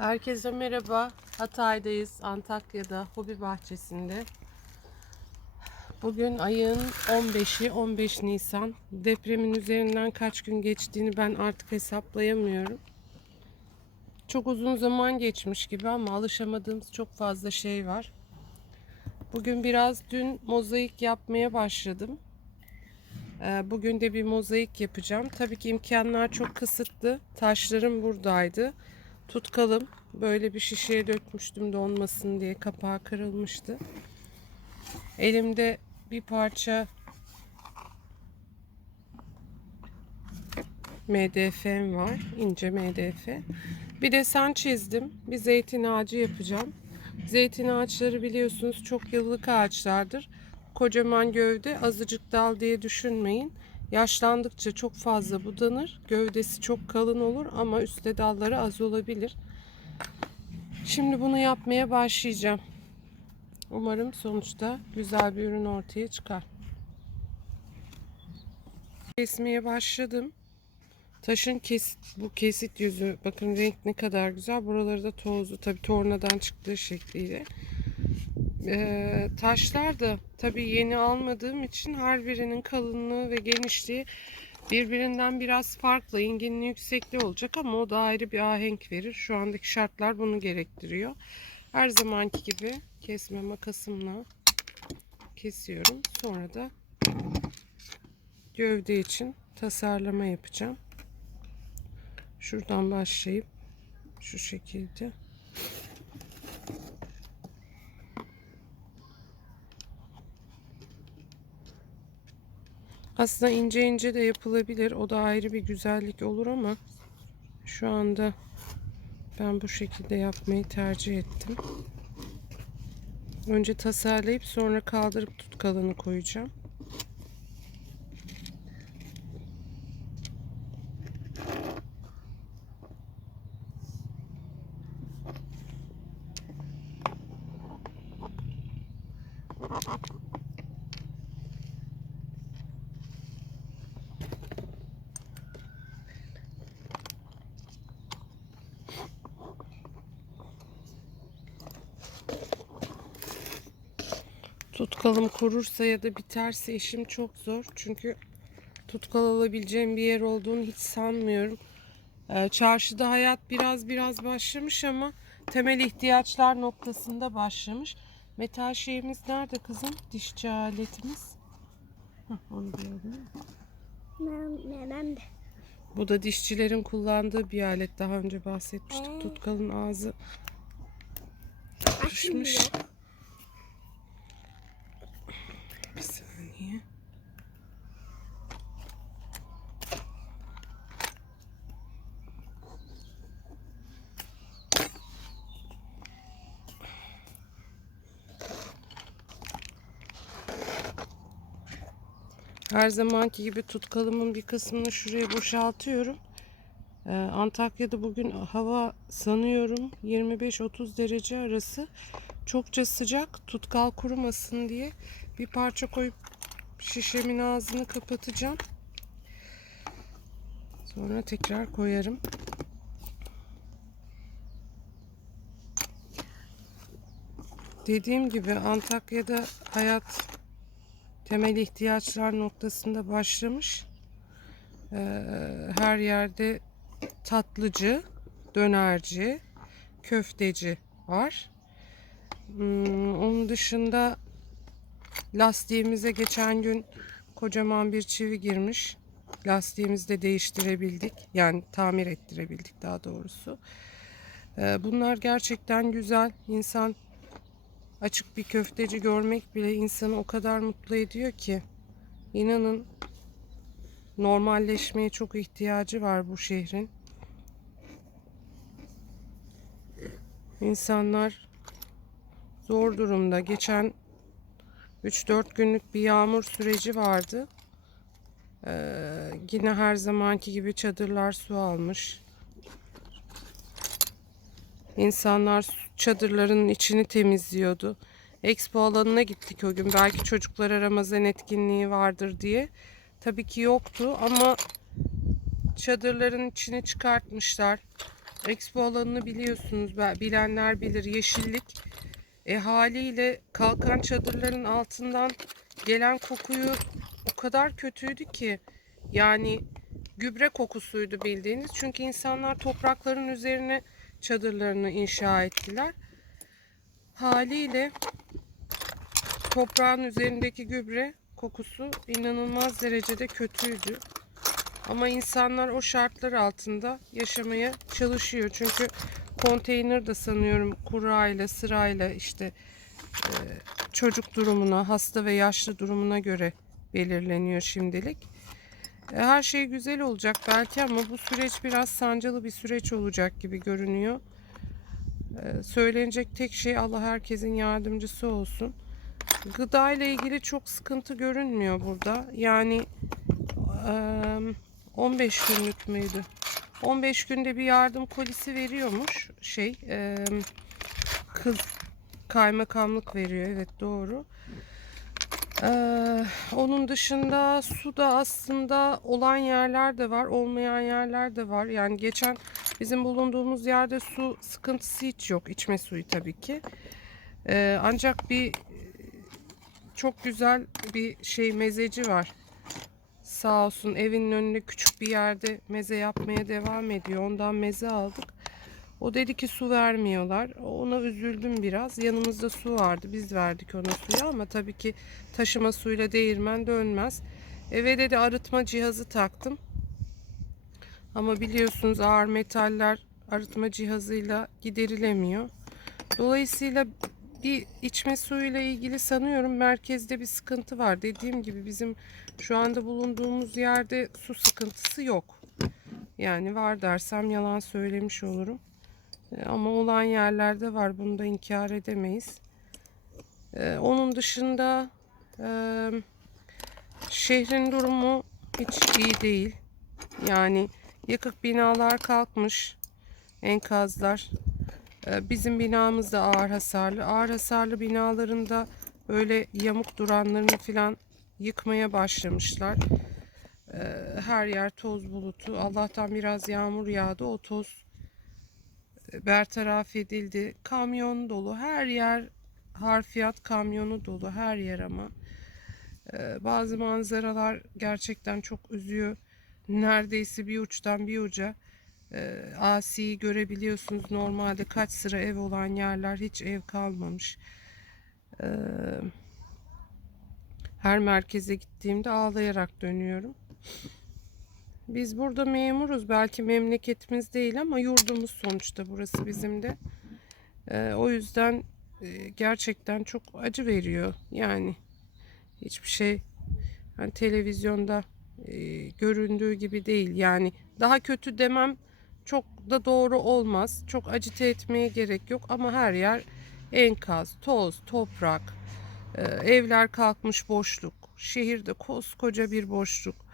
Herkese merhaba. Hatay'dayız. Antakya'da hobi bahçesinde. Bugün ayın 15'i 15 Nisan. Depremin üzerinden kaç gün geçtiğini ben artık hesaplayamıyorum. Çok uzun zaman geçmiş gibi ama alışamadığımız çok fazla şey var. Bugün biraz dün mozaik yapmaya başladım. Ee, Bugün de bir mozaik yapacağım. Tabii ki imkanlar çok kısıtlı. Taşlarım buradaydı. Tutkalım. Böyle bir şişeye dökmüştüm donmasın diye. Kapağı kırılmıştı. Elimde bir parça MDF'm var. ince MDF. Bir de sen çizdim. Bir zeytin ağacı yapacağım. Zeytin ağaçları biliyorsunuz çok yıllık ağaçlardır. Kocaman gövde, azıcık dal diye düşünmeyin. Yaşlandıkça çok fazla budanır. Gövdesi çok kalın olur ama üstte dalları az olabilir. Şimdi bunu yapmaya başlayacağım. Umarım sonuçta güzel bir ürün ortaya çıkar. Kesmeye başladım. Taşın kesit, bu kesit yüzü bakın renk ne kadar güzel. Buraları da tozlu tabi tornadan çıktığı şekliyle. Ee, taşlar da tabi yeni almadığım için her birinin kalınlığı ve genişliği birbirinden biraz farklı. İnginin yüksekliği olacak ama o da ayrı bir ahenk verir. Şu andaki şartlar bunu gerektiriyor. Her zamanki gibi kesme makasımla kesiyorum. Sonra da gövde için tasarlama yapacağım. Şuradan başlayıp şu şekilde Aslında ince ince de yapılabilir. O da ayrı bir güzellik olur ama şu anda ben bu şekilde yapmayı tercih ettim. Önce tasarlayıp sonra kaldırıp tutkalını koyacağım. Tutkalım kurursa ya da biterse işim çok zor. Çünkü tutkal alabileceğim bir yer olduğunu hiç sanmıyorum. Ee, çarşıda hayat biraz biraz başlamış ama temel ihtiyaçlar noktasında başlamış. Metal şeyimiz nerede kızım? Dişçi aletimiz. Hah, onu gördün mü? Ben, ben de. Bu da dişçilerin kullandığı bir alet. Daha önce bahsetmiştik. Ee? Tutkalın ağzı Açılmıyor. Her zamanki gibi tutkalımın bir kısmını şuraya boşaltıyorum. Ee, Antakya'da bugün hava sanıyorum 25-30 derece arası. Çokça sıcak tutkal kurumasın diye bir parça koyup şişemin ağzını kapatacağım. Sonra tekrar koyarım. Dediğim gibi Antakya'da hayat temel ihtiyaçlar noktasında başlamış. Ee, her yerde tatlıcı, dönerci, köfteci var. Hmm, onun dışında lastiğimize geçen gün kocaman bir çivi girmiş. Lastiğimizi de değiştirebildik. Yani tamir ettirebildik daha doğrusu. Ee, bunlar gerçekten güzel. İnsan açık bir köfteci görmek bile insanı o kadar mutlu ediyor ki. İnanın normalleşmeye çok ihtiyacı var bu şehrin. İnsanlar zor durumda. Geçen 3-4 günlük bir yağmur süreci vardı. Ee, yine her zamanki gibi çadırlar su almış. İnsanlar çadırların içini temizliyordu. Expo alanına gittik o gün. Belki çocuklara Ramazan etkinliği vardır diye. Tabii ki yoktu ama çadırların içini çıkartmışlar. Expo alanını biliyorsunuz. Bilenler bilir. Yeşillik. E haliyle kalkan çadırların altından gelen kokuyu o kadar kötüydü ki. Yani gübre kokusuydu bildiğiniz. Çünkü insanlar toprakların üzerine çadırlarını inşa ettiler. Haliyle toprağın üzerindeki gübre kokusu inanılmaz derecede kötüydü. Ama insanlar o şartlar altında yaşamaya çalışıyor. Çünkü konteyner de sanıyorum kurayla, sırayla işte e, çocuk durumuna, hasta ve yaşlı durumuna göre belirleniyor şimdilik. E, Her şey güzel olacak belki ama bu süreç biraz sancılı bir süreç olacak gibi görünüyor. E, Söylenecek tek şey Allah herkesin yardımcısı olsun. Gıda ile ilgili çok sıkıntı görünmüyor burada. Yani eee, 15 günlük müydü? 15 günde bir yardım kolisi veriyormuş şey kız kaymakamlık veriyor evet doğru. Eee, onun dışında su da aslında olan yerler de var olmayan yerler de var. Yani geçen bizim bulunduğumuz yerde su sıkıntısı hiç yok içme suyu tabii ki. Eee, ancak bir çok güzel bir şey mezeci var. Sağ olsun evinin önünde küçük bir yerde meze yapmaya devam ediyor. Ondan meze aldık. O dedi ki su vermiyorlar. Ona üzüldüm biraz. Yanımızda su vardı. Biz verdik ona suyu ama tabii ki taşıma suyla değirmen dönmez. Eve dedi arıtma cihazı taktım. Ama biliyorsunuz ağır metaller arıtma cihazıyla giderilemiyor. Dolayısıyla bir içme suyuyla ilgili sanıyorum merkezde bir sıkıntı var. Dediğim gibi bizim şu anda bulunduğumuz yerde su sıkıntısı yok. Yani var dersem yalan söylemiş olurum. E, Ama olan yerlerde var. Bunu da inkar edemeyiz. E, Onun dışında e, şehrin durumu hiç iyi değil. Yani yıkık binalar kalkmış. Enkazlar. Bizim binamız da ağır hasarlı. Ağır hasarlı binalarında böyle yamuk duranlarını falan yıkmaya başlamışlar. Her yer toz bulutu. Allah'tan biraz yağmur yağdı. O toz bertaraf edildi. Kamyon dolu. Her yer harfiyat kamyonu dolu. Her yer ama. Ee, Bazı manzaralar gerçekten çok üzüyor. Neredeyse bir uçtan bir uca e, Asi'yi görebiliyorsunuz. Normalde kaç sıra ev olan yerler hiç ev kalmamış. E, her merkeze gittiğimde ağlayarak dönüyorum. Biz burada memuruz. Belki memleketimiz değil ama yurdumuz sonuçta burası bizim de. E, o yüzden e, gerçekten çok acı veriyor. Yani hiçbir şey hani televizyonda e, göründüğü gibi değil. Yani daha kötü demem çok da doğru olmaz. Çok acite etmeye gerek yok ama her yer enkaz, toz, toprak, e, evler kalkmış boşluk, şehirde koskoca bir boşluk.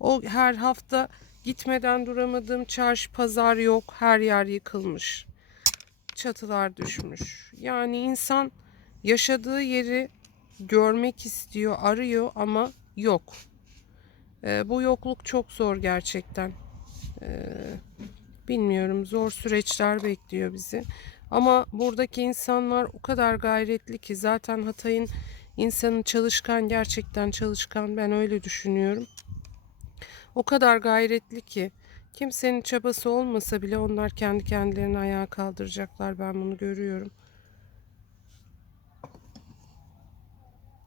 O her hafta gitmeden duramadığım çarşı pazar yok, her yer yıkılmış. Çatılar düşmüş. Yani insan yaşadığı yeri görmek istiyor, arıyor ama yok. E, bu yokluk çok zor gerçekten. E, bilmiyorum zor süreçler bekliyor bizi. Ama buradaki insanlar o kadar gayretli ki zaten Hatay'ın insanı çalışkan gerçekten çalışkan ben öyle düşünüyorum. O kadar gayretli ki kimsenin çabası olmasa bile onlar kendi kendilerini ayağa kaldıracaklar ben bunu görüyorum.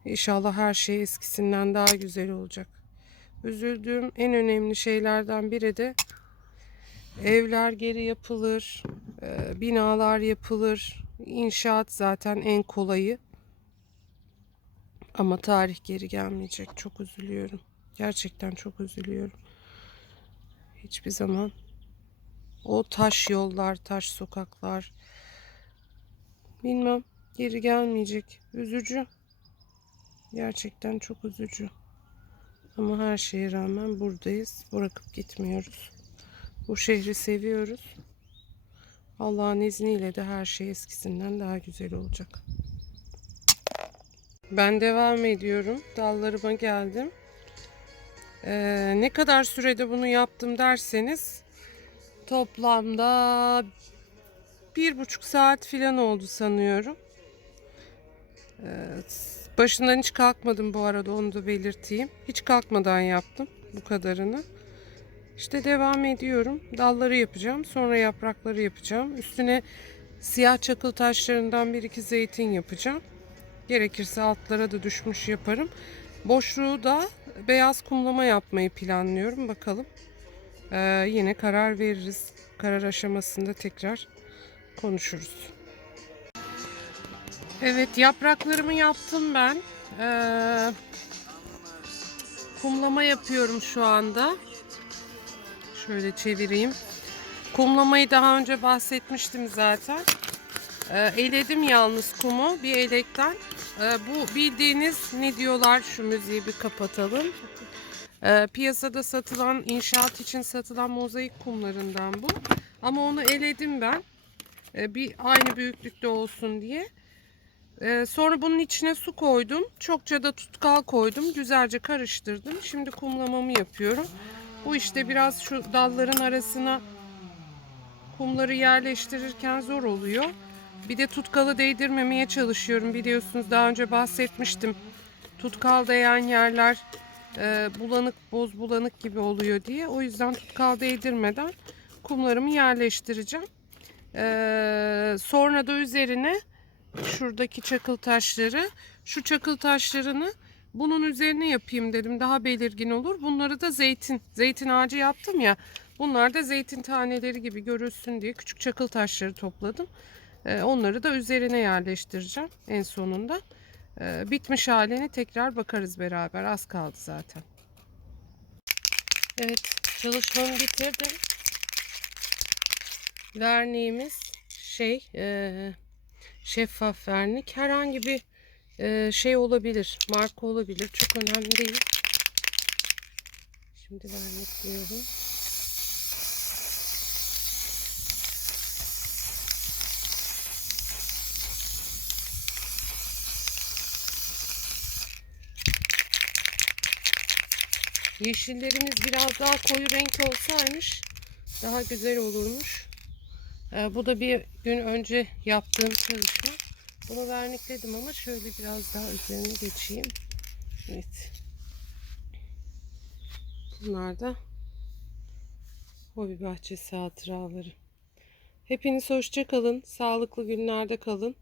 İnşallah her şey eskisinden daha güzel olacak. Üzüldüğüm en önemli şeylerden biri de evler geri yapılır, e, binalar yapılır. İnşaat zaten en kolayı. Ama tarih geri gelmeyecek. Çok üzülüyorum. Gerçekten çok üzülüyorum. Hiçbir zaman o taş yollar, taş sokaklar bilmem geri gelmeyecek. Üzücü. Gerçekten çok üzücü. Ama her şeye rağmen buradayız. Bırakıp gitmiyoruz. Bu şehri seviyoruz. Allah'ın izniyle de her şey eskisinden daha güzel olacak. Ben devam ediyorum. Dallarıma geldim. Ee, ne kadar sürede bunu yaptım derseniz Toplamda bir buçuk saat filan oldu sanıyorum. Ee, başından hiç kalkmadım bu arada onu da belirteyim. Hiç kalkmadan yaptım bu kadarını. İşte devam ediyorum. Dalları yapacağım. Sonra yaprakları yapacağım. Üstüne siyah çakıl taşlarından bir iki zeytin yapacağım. Gerekirse altlara da düşmüş yaparım. Boşluğu da beyaz kumlama yapmayı planlıyorum. Bakalım. Ee, yine karar veririz. Karar aşamasında tekrar konuşuruz. Evet yapraklarımı yaptım ben. Ee, kumlama yapıyorum şu anda. Şöyle çevireyim. Kumlamayı daha önce bahsetmiştim zaten. Ee, eledim yalnız kumu bir elekten. Ee, bu bildiğiniz ne diyorlar şu müziği bir kapatalım. Ee, piyasada satılan inşaat için satılan mozaik kumlarından bu. Ama onu eledim ben. Ee, bir aynı büyüklükte olsun diye. Sonra bunun içine su koydum. Çokça da tutkal koydum. Güzelce karıştırdım. Şimdi kumlamamı yapıyorum. Bu işte biraz şu dalların arasına kumları yerleştirirken zor oluyor. Bir de tutkalı değdirmemeye çalışıyorum. Biliyorsunuz daha önce bahsetmiştim. Tutkal değen yerler e, bulanık, boz bulanık gibi oluyor diye. O yüzden tutkal değdirmeden kumlarımı yerleştireceğim. Ee, sonra da üzerine şuradaki çakıl taşları, şu çakıl taşlarını bunun üzerine yapayım dedim. Daha belirgin olur. Bunları da zeytin, zeytin ağacı yaptım ya. Bunlar da zeytin taneleri gibi görülsün diye küçük çakıl taşları topladım. Ee, onları da üzerine yerleştireceğim en sonunda. Ee, bitmiş halini tekrar bakarız beraber. Az kaldı zaten. Evet, çalışmamı bitirdim. Verniğimiz şey, e, şeffaf vernik. Herhangi bir e, şey olabilir, marka olabilir. Çok önemli değil. Şimdi vernikliyorum. Yeşillerimiz biraz daha koyu renk olsaymış daha güzel olurmuş. Ee, bu da bir gün önce yaptığım çalışma. Bunu vernikledim ama şöyle biraz daha üzerine geçeyim. Evet. Bunlar da hobi bahçesi hatıraları. Hepiniz hoşça kalın. Sağlıklı günlerde kalın.